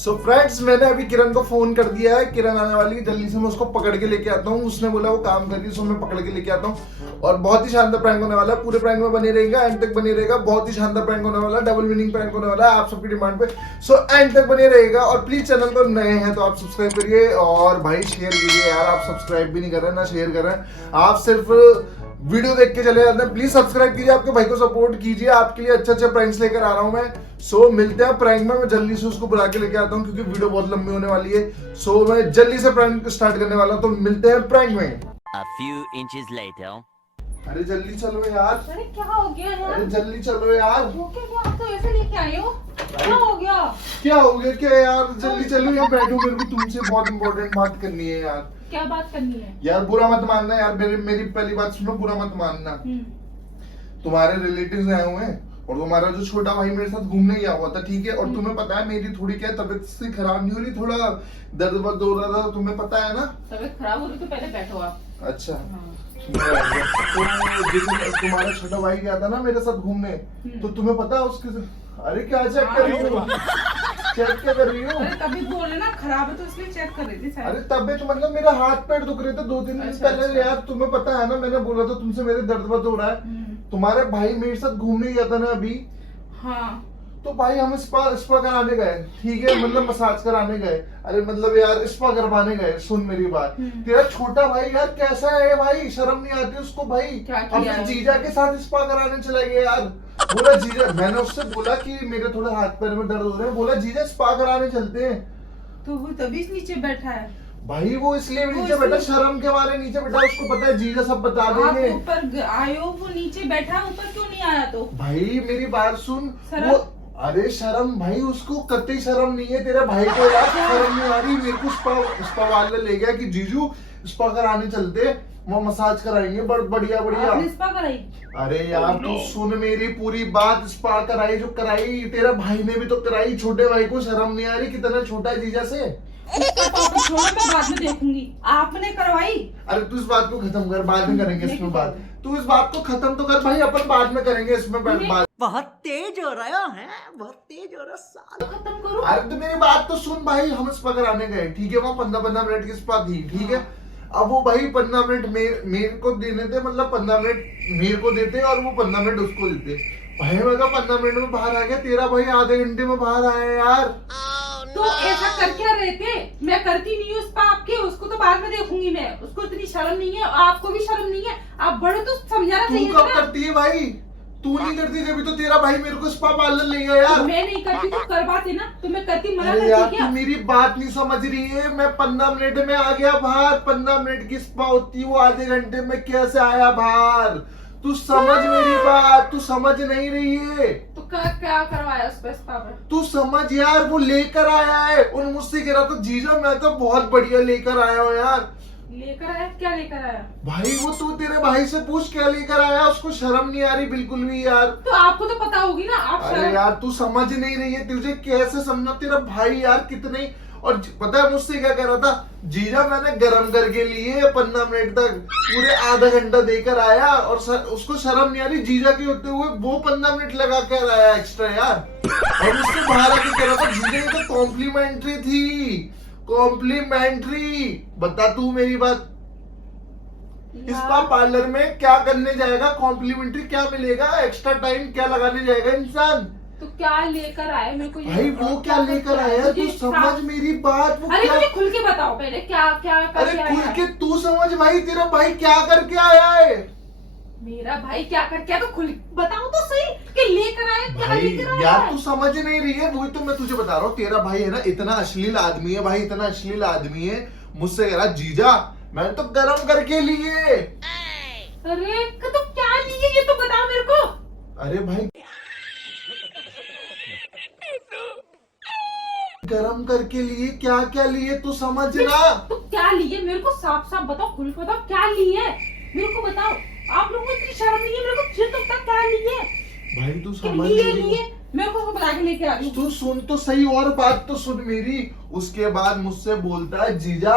So friends, मैंने अभी किरण को फोन कर दिया है। किरण आने वाली है, जल्दी से मैं उसको पकड़ के लेके आता हूँ। उसने बोला वो काम कर रही है, सो मैं पकड़ के लेके आता हूँ। और बहुत ही शानदार प्रैंक होने वाला है। पूरे प्रैंक में बने रहेगा, एंड तक बने रहेगा। बहुत ही शानदार प्रैंक होने वाला है, डबल मीनिंग प्रैंक होने वाला है आप सबकी डिमांड पे। सो एंड तक बने रहेगा। और प्लीज चैनल पर नए हैं तो आप सब्सक्राइब करिए और भाई शेयर कीजिए यार। आप सब्सक्राइब भी नहीं कर रहे ना शेयर कर रहे हैं, आप सिर्फ वीडियो देख के चले जाते हैं। प्लीज सब्सक्राइब कीजिए, आपके भाई को सपोर्ट कीजिए। आपके लिए अच्छे अच्छे प्रैंक्स लेकर आ रहा हूं मैं। सो मिलते हैं प्रैंक में। मैं जल्दी से उसको बुला के लेके आता हूं क्योंकि वीडियो बहुत लंबी होने वाली है। सो मैं जल्दी से प्रैंक स्टार्ट करने वाला हूं, तो मिलते हैं प्रैंक में। A few inches later. अरे जल्दी चलो यार। अरे क्या हो गया यार? अरे जल्दी चलो यार। वो क्या आप तो ऐसे लेके आए हो? क्या हो गया? क्या हो गया क्या यार? जल्दी चलो, यहाँ बैठो, मेरे को तुमसे बहुत इंपॉर्टेंट बात करनी है यार। क्या बात करनी है? यार बुरा मत मानना यार, मेरी पहली बात सुनो, बुरा मत मानना। तुम्हारे रिलेटिव्स आए हुए हैं और तुम्हारा जो छोटा भाई मेरे साथ घूमने गया हुआ था, ठीक है। और तुम्हें पता है मेरी थोड़ी क्या तबीयत से खराब नहीं हो रही, थोड़ा दर्द वर्द हो रहा था, तुम्हें पता है ना। तबीयत खराब हो रही तो पहले बैठो आप। अच्छा तो तुम्हारा छोटा भाई गया था ना मेरे साथ घूमने, तो तुम्हें पता है उसके। अरे क्या चेक कर रही हो? चेक क्या कर रही हो? अरे तबीयत बोल रहे ना खराब है तो इसलिए चेक कर रही थी शायद। अरे तबीयत मतलब मेरा हाथ पैर दुख रहे थे 2-3 दिन अच्छा, पहले अच्छा। यार। तुम्हें पता है ना, मैंने बोला था तुमसे मेरे दर्द वर्द हो रहा है। तुम्हारे भाई मेरे साथ घूमने गया था ना अभी, हाँ तो भाई हम स्पा कराने गए, ठीक है, मतलब मसाज कराने गए। अरे मतलब यार स्पा करवाने गए। सुन मेरी बात, तेरा छोटा भाई यार कैसा है भाई, शर्म नहीं आती उसको भाई। क्या किया अपने है? जीजा के साथ स्पा कराने चला गया यार। बोला जीजा, मैंने उससे बोला कि मेरे थोड़े हाथ पैर में दर्द हो रहे हैं, बोला जीजा स्पा कराने चलते हैं। तो वो तभी नीचे बैठा है। भाई वो इसलिए वो नीचे बैठा, शर्म के मारे नीचे बैठा। उसको पता है जीजा सब बता आप देंगे। ऊपर आए हो, वो नीचे बैठा, ऊपर क्यों नहीं आया? तो भाई मेरी बात सुन, शर्म? वो अरे शर्म भाई, उसको कतई शर्म नहीं है। तेरे भाई को यार शर्म नहीं आ रही। मेरे को स्पा वाले ले गया कि जीजू स्पा कराने चलते, वो मसाज कराएंगे बढ़िया बढ़िया। आपने स्पा कराई? अरे यार तू सुन मेरी पूरी बात। स्पा कराई जो कराई, तेरा भाई ने भी तो कराई। छोटे भाई को शर्म नहीं आ रही? कितना छोटा है जीजा से। उसका टॉपिक छोड़ो, मैं बाद में देखूंगी। आपने करवाई? अरे तू इस बात को खत्म कर, बाद में करेंगे इसमें बात। तू इस बात को खत्म तो कर भाई, अपन बाद में करेंगे इसमें बात। बहुत तेज हो रहा है, बहुत तेज हो रहा साल। खत्म करो। अरे तो मेरी बात तो सुन भाई। हम स्पा कराने गए, ठीक है, वहाँ 15-15 मिनट की स्पा थी, ठीक है। अब वो भाई 15 मिनट मेरे को देने थे, मतलब 15 मिनट मेरे को देते और वो 15 मिनट उसको देते। भाई मैं कहा 15 मिनट में बाहर आ गया, तेरा भाई आधे घंटे में बाहर आया यार। तो ऐसा कर क्या रहे थे? मैं करती नहीं हूँ स्पा आपके, उसको तो बाद में देखूंगी मैं। उसको इतनी शर्म नहीं है, आपको भी शर्म नहीं है। आप बड़े तो समझाना तू चाहिए कब ना। करती है भाई? तू नहीं करती जब तो तेरा भाई मेरे को स्पा पार्लर ले गया यार। मैं नहीं करती तो करवाते ना, तो मैं करती, मना अरे करती यार क्या? तू मेरी बात नहीं समझ रही है। मैं 15 मिनट में आ गया बाहर। 15 मिनट की स्पा होती, वो आधे घंटे में कैसे आया बाहर? तू समझ मेरी बात, तू समझ नहीं रही है। तो क्या करवाया उस पे स्पा में? तू समझ यार, वो लेकर आया है और मुझसे कह रहा था जीजा मैं तो बहुत बढ़िया लेकर आया हूँ यार। लेकर आया? क्या लेकर आया? भाई वो तू तेरे भाई से पूछ क्या लेकर आया। उसको शर्म नहीं आ रही बिल्कुल भी यार। तो आपको तो पता होगी ना। आप अरे यार तू समझ नहीं रही है, तुझे कैसे समझा। तेरा भाई यार कितने, और पता है मुझसे क्या कह रहा था? जीजा मैंने गरम करके लिए 15 मिनट तक, पूरे आधा घंटा देकर आया। और उसको शर्म नहीं आ रही, जीजा के होते हुए वो 15 मिनट लगा कर आया एक्स्ट्रा यार। और उससे बाहर आके कह रहा था जीजा ये तो कॉम्प्लीमेंट्री थी, कॉम्प्लीमेंट्री। बता तू मेरी बात, स्पा पार्लर में क्या करने जाएगा? कॉम्प्लीमेंट्री क्या मिलेगा? एक्स्ट्रा टाइम क्या लगाने जाएगा इंसान? तो क्या लेकर आए मेरे को? भाई वो क्या लेकर आया? तू समझ मेरी बात। वो अरे क्या? मुझे खुल के बताओ पहले, क्या क्या अरे करके खुल आया? के तू समझ भाई, तेरा भाई क्या करके आया है? मेरा भाई क्या करके आया? तो खुल बताओ तो सही कि लेकर आया, क्या भाई लेकर आया? यार तू समझ नहीं रही है, वही तो मैं तुझे बता रहा हूँ। तेरा भाई है ना इतना अश्लील आदमी है भाई, इतना अश्लील आदमी है। मुझसे कह रहा जीजा मैंने तो गरम करके लिए। अरे तो क्या लिए ये तो बताओ मेरे को। अरे भाई गरम करके लिए, क्या क्या लिए तू समझ ना। तो क्या लिए मेरे को साफ साफ बताओ, खुल के बताओ क्या लिए मेरे को बताओ। आप लोगों को इतनी शर्म नहीं है? मेरे को फिर तो बता क्या लिए। भाई तू कि समझ लिए नहीं रही। लिए मेरे को बुला के लेके आ रही हूँ। तू सुन तो सही, और बात तो सुन मेरी। उसके बाद मुझसे बोलता है जीजा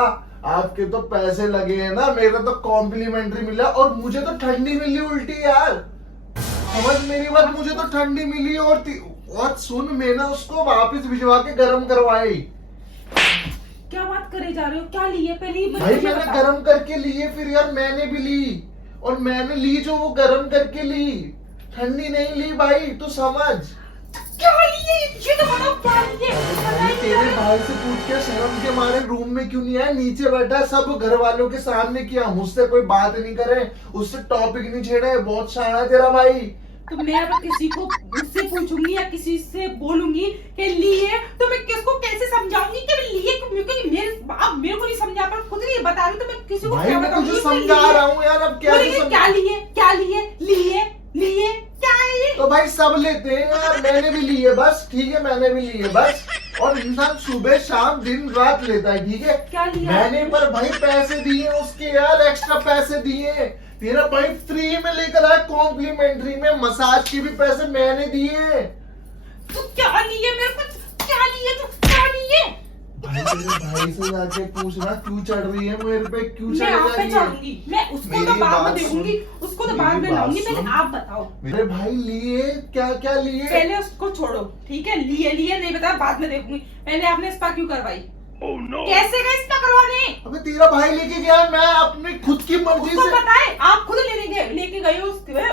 आपके तो पैसे लगे हैं ना, मेरा तो कॉम्प्लीमेंट्री मिला और मुझे तो ठंडी मिली उल्टी यार। समझ मेरी बात, मुझे तो ठंडी मिली और सुन, मैंने उसको वापस भिजवा के गरम करवाई। क्या बात करे जा रहे हो? क्या लिए पहले ये भाई मुझे मैंने बताओ। गरम करके लिए, फिर यार मैंने भी ली, और मैंने ली जो वो गरम करके ली, ठंडी नहीं ली भाई, तू समझ। क्या लिए? ये तो बताओ क्या लिए? भाई तेरे भाई से पूछ के शर्म के मारे रूम में क्यों नहीं आया? नीचे बैठा है, सब घर वालों के सामने किया, मुझसे कोई बात नहीं करे, उससे टॉपिक नहीं छेड़े, बहुत शाना है तेरा भाई। तो मैं अगर किसी को मुझसे पूछूंगी या किसी से बोलूंगी कि लिए, तो मैं किसको कैसे समझाऊंगी कि मैं लिए? क्योंकि आप मेरे को नहीं समझा पर खुद नहीं बता रही, तो मैं किसी को भाई क्या मैं बताऊंगी? तुझे समझा रहा हूँ यार, अब क्या बोलेंगे क्या लिए? क्या लिए? लिए लिए क्या है ये? तो भाई सब लेते हैं यार, मैंने भी ली है बस, ठीक है, मैंने भी ली है बस। और इंसान सुबह शाम दिन रात लेता है, ठीक है। क्या लिया? मैंने पर भाई पैसे दिए उसके यार, एक्स्ट्रा पैसे दिए। तेरा भाई फ्री में लेकर आया, कॉम्प्लीमेंट्री में, मसाज के भी पैसे मैंने दिए। तू क्या लिए? मेरे को क्या लिए? तू क्या लिए? भाई तेरे भाई से जाके पूछना क्यों चढ़ रही है मेरे पे, क्यों मैं चढ़ आप पे रही है? चढ़ूंगी, मैं उसको मेरी तो बाद में बात देखूंगी, सुन। उसको तो मेरी बाद में बात लाऊंगी। सुन। पहले आप बताओ। मेरे भाई लिए क्या क्या लिए? पहले उसको छोड़ो, ठीक है? लिए लिए नहीं बताया, बाद में देखूंगी। पहले आपने स्पा क्यों करवाई? कैसे गए स्पा करवाने? अबे तेरा भाई लेके गया, मैं अपनी खुद की मर्जी उसको से। पता है? आप खुद लेके गए हो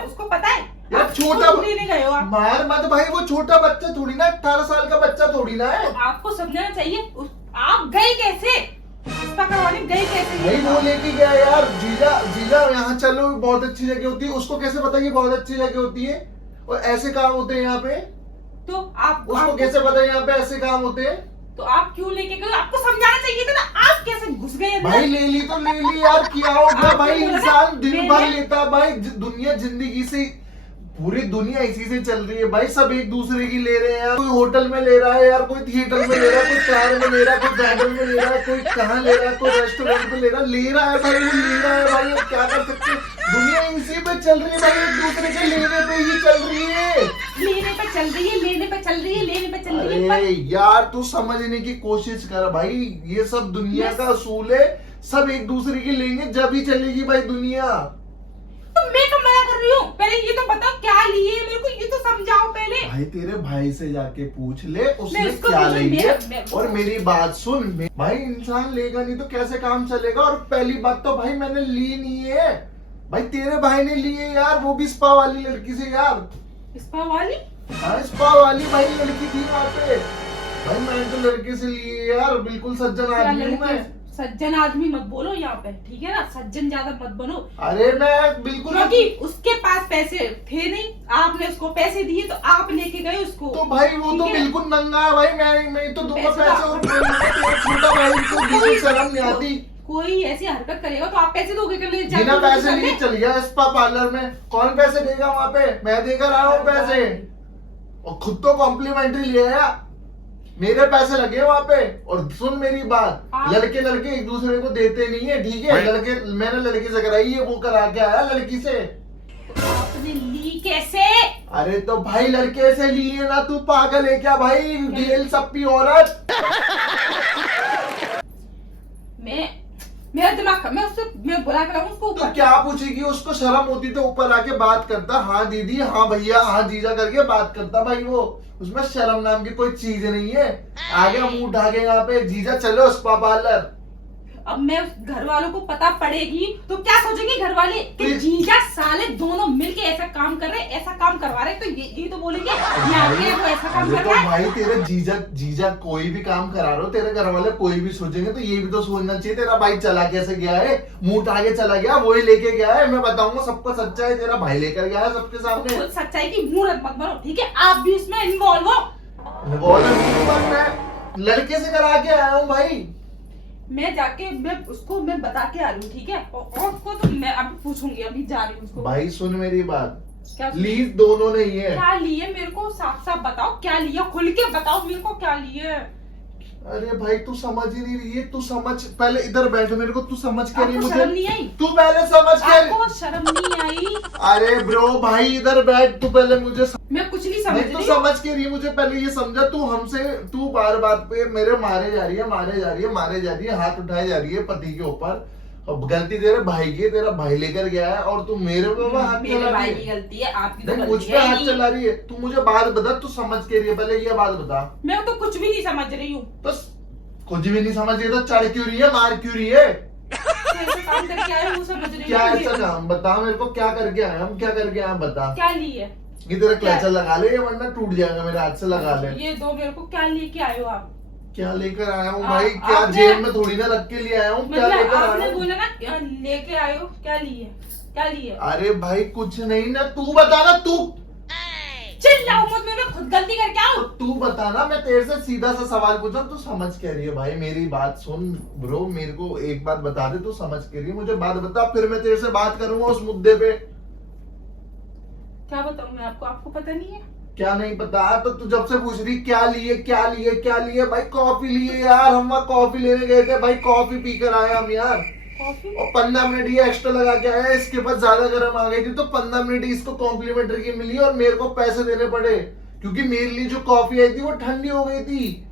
उसको पता है? यार आप छोटा खुद लेने गए हो आप। मार मत भाई, वो छोटा बच्चा थोड़ी ना, 18 साल का बच्चा थोड़ी ना है। तो आपको समझना चाहिए आप गए कैसे? स्पा करवाने गए कैसे? भाई वो लेके गया यार, जीजा जीजा यहाँ चलो, बहुत अच्छी जगह होती है। उसको कैसे पता कि बहुत अच्छी जगह होती है और ऐसे काम होते हैं यहाँ पे? तो उसको कैसे पता यहाँ पे ऐसे काम होते हैं? तो आप क्यों लेके गए? आपको समझाना चाहिए था ना, आप कैसे घुस गए अंदर? भाई ले ली तो ले ली यार, क्या हो गया आपको भाई? बोला इंसान ना, दिन भर मैंने- लेता है भाई, दुनिया जिंदगी से, पूरी दुनिया इसी से चल रही है भाई। सब एक दूसरे की ले रहे हैं यार, कोई होटल में ले रहा है यार, कोई थिएटर में ले रहा है, कोई कार में ले रहा है, कोई गार्डन में ले रहा है, कोई कहाँ ले रहा है, कोई रेस्टोरेंट में ले रहा है भाई, वो ले रहा है भाई। अब क्या कर सकते हैं? दुनिया इसी पे चल रही है भाई, एक दूसरे के लेने पे ही चल रही है। लेने पे चल रही है, लेने पे चल रही है, लेने पे चल रही है। अरे यार तू समझने की कोशिश कर भाई, ये सब दुनिया का असूल है, सब एक दूसरे की लेंगे जब ही चलेगी भाई दुनिया। तो मैं तो मना कर रही हूँ, पहले ये तो बताओ क्या लिए, मेरे को ये तो समझाओ पहले। भाई तेरे भाई से जाके पूछ ले उसने मैं उसको क्या पूछूं, ली है। मैं- और मेरी बात सुन, भाई इंसान लेगा नहीं तो कैसे काम चलेगा? और पहली बात तो भाई मैंने ली नहीं है भाई, तेरे भाई ने ली है यार, वो भी स्पा वाली लड़की से यार। स्पा वाली? हाँ स्पा वाली भाई लड़की थी वहाँ पे भाई, मैंने तो लड़के से ली है यार, बिल्कुल सज्जन क्या आदमी हूँ लड़के? मैं। सज्जन आदमी मत बोलो यहाँ पे, ठीक है ना? सज्जन ज्यादा मत बनो, अरे मैं बिल्कुल, क्योंकि उसके पास पैसे थे नहीं, आपने उसको पैसे दिए तो आप लेके गए उसको। तो भाई वो तो ठीक है? बिल्कुल नंगा है भाई, मैं तो दूंगा पैसे पैसे, और छोटा भाई को बिल्कुल शर्म नहीं आती। कोई ऐसी हरकत करेगा तो आप पैसे दोगे कर ले बिना पैसे लिए चल गया स्पा पार्लर में, कौन पैसे देगा वहाँ पे? मैं देकर आया हूँ पैसे, और खुद तो कॉम्प्लीमेंट्री ले आया, मेरे पैसे लगे वहाँ पे। और सुन मेरी बात, लड़के लड़के एक दूसरे को देते नहीं है, ठीक है? लड़के, मैंने लड़की से कराई है, वो करा के आया लड़की से। आपने ली कैसे? अरे तो भाई लड़के से लिए ना, तू पागल है क्या भाई? गेल सप्पी औरत। मेरा दिमाग मैं उससे मैं बुला कर उसको तो ऊपर। क्या पूछेगी? उसको शर्म होती तो ऊपर आके बात करता, हाँ दीदी, हाँ भैया, हाँ जीजा करके बात करता भाई। वो उसमें शर्म नाम की कोई चीज नहीं है। आगे मुंह उठा के यहाँ पे जीजा चलो स्पा पार्लर। अब मैं घर वालों को पता पड़ेगी तो क्या सोचेंगे घर वाले कि जीजा साले दोनों मिलके ऐसा काम कर रहे, ऐसा काम करवा रहे, तो ये तो बोलेंगे यहाँ पे वो ऐसा काम अरे कर तो रहा है। भाई तेरे जीजा कोई भी काम करा रहे हो, तेरे घर वाले कोई भी सोचेंगे, तो ये भी तो सोचना चाहिए तेरा भाई चला कैसे गया है, मुंह उठा के चला गया, वही लेके गया है। मैं बताऊंगा सबको सच्चा है, तेरा भाई लेकर गया है सबके सामने। खुद सच्चाई की मुहूर्त मत बनो, ठीक है? आप भी उसमें इन्वॉल्व हो। मैं लड़के से करा के आया हूँ भाई। मैं जाके मैं बता के आ रही हूँ, ठीक है? और उसको तो मैं अभी पूछूंगी, अभी जा रही हूँ उसको। भाई सुन मेरी बात, क्या लीज दोनों नहीं है। क्या लिए? मेरे को साफ साफ बताओ क्या लिया, खुल के बताओ मेरे को क्या लिए। अरे भाई तू समझ ही नहीं रही है, तू समझ, पहले इधर बैठ मेरे को, तू समझ के नहीं आपको मुझे, शर्म नहीं आई? तू पहले समझ के। आपको शर्म नहीं आई? अरे ब्रो भाई इधर बैठ, तू पहले मुझे मैं कुछ नहीं समझ नहीं, तू रही हूँ। समझ के रही है, मुझे पहले ये समझा, तू बार बात पे मेरे मारे जा रही है, हाथ उठाए जा रही है पति के ऊपर। अब गलती तेरे भाई की है, तेरा भाई लेकर गया है और तू मेरे पे हाथ मेरे चला भाई रही की है। गलती है, आपकी तो नहीं, मुझ गलती पे है हाथ नहीं। चला रही है। तू मुझे बात बता, तू समझ के रही है, पहले ये बात बता। मैं तो कुछ भी नहीं समझ रही हूँ। बस कुछ भी नहीं समझ रही तो चढ़ क्यों रही है, मार क्यों रही है? कैसे काम करके आए हो वो समझ रही क्या हूँ। ऐसा काम बता मेरे को, क्या करके आया हम, क्या करके आया बता। क्या ली है? ये तेरा क्लचर लगा ले वरना टूट जाएगा, मेरे हाथ से लगा ले। ये दो मेरे को, क्या लेके आए हो आप? क्या लेकर आया हूँ भाई? क्या आपने- जेब में थोड़ी ना रख के लिए आया हूँ, क्या मतलब लेकर आपने आया हूँ? बोला ना क्या लेके आए हो, क्या ली है? क्या ली है? अरे भाई कुछ नहीं ना, तू बता ना, तू चिल्लाओ मत, मैं खुद गलती करके तो आऊं। तू बता ना, मैं तेरे से सीधा सा सवाल पूछा, तू समझ क्या रही है भाई? मेरी बात सुन ब्रो, मेरे को एक बात बता दे, तू समझ के रही है, मुझे बात बता, फिर मैं तेरे से बात करूंगा उस मुद्दे पे। क्या बताऊं मैं आपको, आपको पता नहीं है? क्या नहीं पता? तो तू जब से पूछ रही क्या लिए क्या लिए क्या लिए, भाई कॉफी लिए यार, हम वहाँ कॉफी लेने गए थे भाई, कॉफी पीकर आए हम यार। कॉफी? और 15 मिनट ये एक्स्ट्रा लगा के आया, इसके पास ज्यादा गर्म आ गई थी तो 15 मिनट इसको कॉम्प्लीमेंट्री की मिली और मेरे को पैसे देने पड़े, क्योंकि मेरे लिए जो कॉफी आई थी वो ठंडी हो गई थी,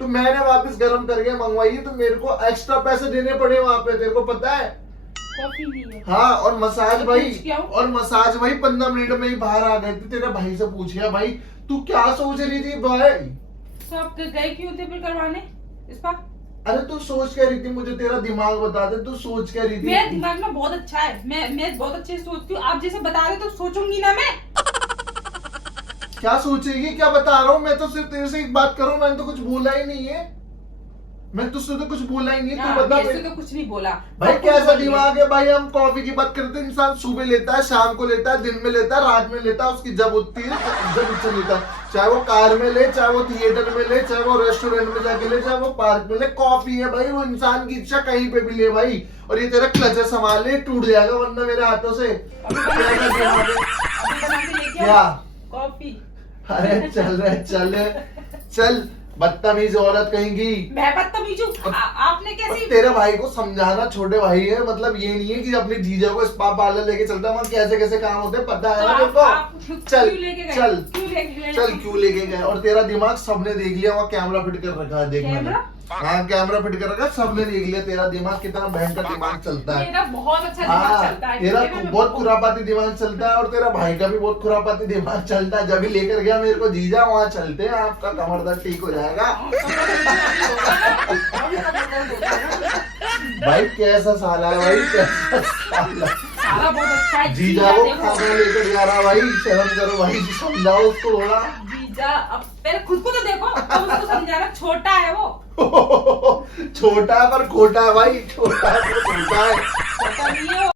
तो मैंने वापस गर्म करके मंगवाई, तो मेरे को एक्स्ट्रा पैसे देने पड़े वहां पे, तेरे को पता है? कॉफी ली है? हाँ, और मसाज भाई, पूछ के आओ। और मसाज भाई 15 मिनट में ही बाहर आ गए थे। तेरे भाई से पूछिया भाई, तू क्या सोच रही थी भाई? तो आप गए क्यों थे फिर करवाने इस बार? अरे तू सोच क्या रही थी, मुझे तेरा दिमाग बता दे, तू सोच क्या रही थी? मेरा दिमाग ना बहुत अच्छा है, मैं बहुत अच्छे से सोचती हूँ। आप जैसे बता रहे हो तो सोचूंगी ना मैं। क्या सोचेगी, क्या बता रहा हूँ मैं? तो सिर्फ तेरे से एक बात करूँ, मैंने तो कुछ बोला ही नहीं है, मैं तुझसे तो कुछ बोला ही नहीं है, तू बता मेरे से भाई। तो कुछ नहीं बोला भाई सब कुछ कैसा बोल दिया। दिमाग है भाई? हम कॉफी की बात करते हैं, इंसान सुबह लेता है, शाम को लेता है, दिन में लेता है, रात में लेता है, उसकी जब होती है जब इच्छा लेता है, चाहे वो कार में ले, चाहे वो थिएटर में ले, चाहे वो रेस्टोरेंट में जाके ले, चाहे वो पार्क में ले, कॉफी है भाई, वो इंसान की इच्छा कहीं पे भी ले भाई। और ये तेरा क्लचर संभाल ले, टूट जाएगा वरना मेरे हाथों से। अभी बना के लेके आओ। क्या? कॉफी? अरे चल रहे चल चल, बदतमीज औरत कहेंगी। मैं बदतमीज हूँ? आपने कैसी? तेरे भाई को समझाना, छोटे भाई है, मतलब ये नहीं है कि अपने जीजा को स्पा पार्लर लेके चलता है, वहाँ कैसे कैसे काम होते हैं पता है तो ना मेरे आप को। क्यों चल लेके गए? चल क्यों लेके गए? चल, क्यों लेके गए? और तेरा दिमाग सबने देख लिया, वहाँ कैमरा फिट कर रखा है, देख मैंने। कैमरा? हाँ कैमरा फिट कर रखा है, सबने देख लिया तेरा दिमाग कितना भयंकर दिमाग चलता है। मेरा बहुत अच्छा दिमाग हाँ, चलता है। तेरा ठीक है, मैं बहुत खुरापाती दिमाग चलता है और तेरा भाई का भी बहुत खुरापाती दिमाग चलता है। जब ही लेकर गया मेरे को जीजा, वहाँ चलते हैं, आपका कमर दर्द ठीक हो जाएगा। भाई कैसा साला है भाई, कैसा साला। सारा बहुत अच्छा है। जीजा को देखो। खाना लेकर जा रहा भाई, शर्म करो भाई, समझाओ उसको थोड़ा। जीजा अब पहले खुद को तो देखो, अब उसको समझाना। छोटा है वो, छोटा पर खोटा है भाई, छोटा पर खोटा है। छोटा नहीं है वो।